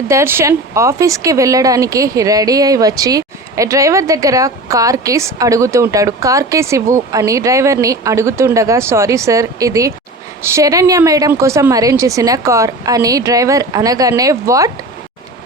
దర్శన్ ఆఫీస్కి వెళ్ళడానికి రెడీ అయి వచ్చి డ్రైవర్ దగ్గర కార్ కేస్ అడుగుతూ ఉంటాడు. కార్ కేస్ ఇవ్వు అని డ్రైవర్ని అడుగుతుండగా సారీ సార్ ఇది శరణ్య మేడం కోసం అరేంజ్ చేసిన కార్ అని డ్రైవర్ అనగానే వాట్?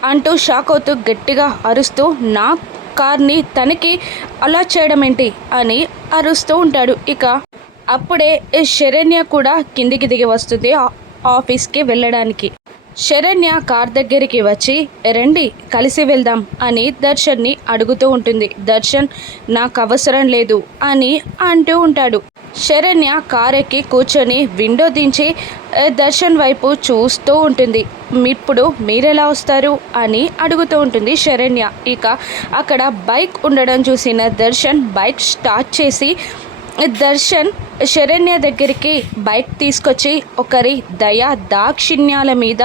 అంటూ షాక్ అవుతూ గట్టిగా అరుస్తూ నా కార్ని తనకి అలా చేయడం ఏంటి? అని అరుస్తూ ఉంటాడు. ఇక అప్పుడే శరణ్య కూడా కిందికి దిగి వస్తుంది ఆ- ఆఫీస్కి వెళ్ళడానికి. శరణ్య కార్ దగ్గరికి వచ్చి రండి కలిసి వెళ్దాం అని దర్శన్ని అడుగుతూ ఉంటుంది. దర్శన్ నాకు అవసరం లేదు అని అంటూ ఉంటాడు. శరణ్య కార్ ఎక్కి కూర్చొని విండో దించి దర్శన్ వైపు చూస్తూ ఉంటుంది. ఇప్పుడు మీరెలా వస్తారు? అని అడుగుతూ ఉంటుంది శరణ్య. ఇక అక్కడ బైక్ ఉండడం చూసిన దర్శన్ బైక్ స్టార్ట్ చేసి దర్శన్ శరణ్య దగ్గరికి బైక్ తీసుకొచ్చి ఒకరి దయ దాక్షిణ్యాల మీద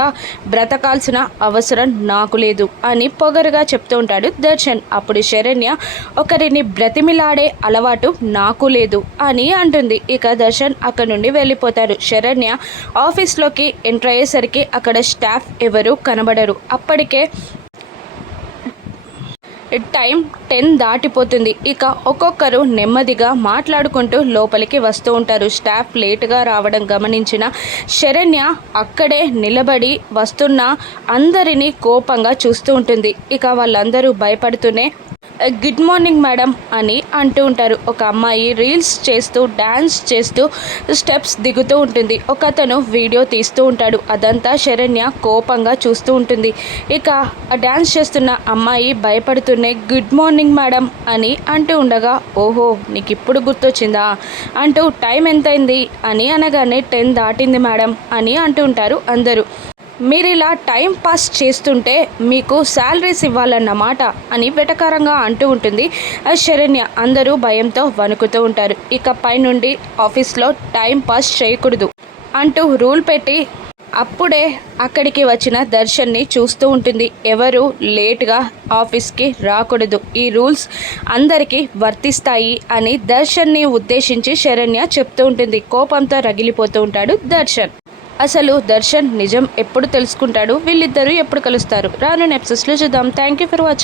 బ్రతకాల్సిన అవసరం నాకు లేదు అని పొగరుగా చెప్తూ ఉంటాడు దర్శన్. అప్పుడు శరణ్య ఒకరిని బ్రతిమిలాడే అలవాటు నాకు లేదు అని అంటుంది. ఇక దర్శన్ అక్కడ నుండి వెళ్ళిపోతాడు. శరణ్య ఆఫీస్లోకి ఎంటర్ అయ్యేసరికి అక్కడ స్టాఫ్ ఎవరు కనబడరు. అప్పటికే టైం టెన్ దాటిపోతుంది. ఇక ఒక్కొక్కరు నెమ్మదిగా మాట్లాడుకుంటూ లోపలికి వస్తూ ఉంటారు. స్టాఫ్ లేటుగా రావడం గమనించిన శరణ్య అక్కడే నిలబడి వస్తున్న అందరినీ కోపంగా చూస్తూ ఉంటుంది. ఇక వాళ్ళందరూ భయపడుతూనే గుడ్ మార్నింగ్ మేడం అని అంటూ ఉంటారు. ఒక అమ్మాయి రీల్స్ చేస్తూ డ్యాన్స్ చేస్తూ స్టెప్స్ దిగుతూ ఉంటుంది. ఒక అతను వీడియో తీస్తూ ఉంటాడు. అదంతా శరణ్య కోపంగా చూస్తూ ఉంటుంది. ఇక ఆ డ్యాన్స్ చేస్తున్న అమ్మాయి భయపడుతూనే గుడ్ మార్నింగ్ మేడం అని అంటూ ఉండగా ఓహో నీకు ఇప్పుడు గుర్తొచ్చిందా? అంటూ టైం ఎంతైంది? అని అనగానే టెన్ దాటింది మేడం అని అంటూ ఉంటారు అందరూ. మీరు ఇలా టైం పాస్ చేస్తుంటే మీకు శాలరీస్ ఇవ్వాలన్నమాట అని వెటకారంగా అంటూ ఉంటుంది. ఆ శరణ్య అందరూ భయంతో వణుకుతూ ఉంటారు. ఇక పైనుండి ఆఫీస్లో టైం పాస్ చేయకూడదు అంటూ రూల్ పెట్టి అప్పుడే అక్కడికి వచ్చిన దర్శన్ని చూస్తూ ఉంటుంది. ఎవరు లేట్గా ఆఫీస్కి రాకూడదు. ఈ రూల్స్ అందరికీ వర్తిస్తాయి అని దర్శన్ని ఉద్దేశించి శరణ్య చెప్తూ ఉంటుంది. కోపంతో రగిలిపోతూ ఉంటాడు దర్శన్. అసలు దర్శన్ నిజం ఎప్పుడు తెలుసుకుంటాడు? వీళ్ళిద్దరూ ఎప్పుడు కలుస్తారు? రాను ఎపిసోడ్స్లో చూద్దాం. Thank you for watching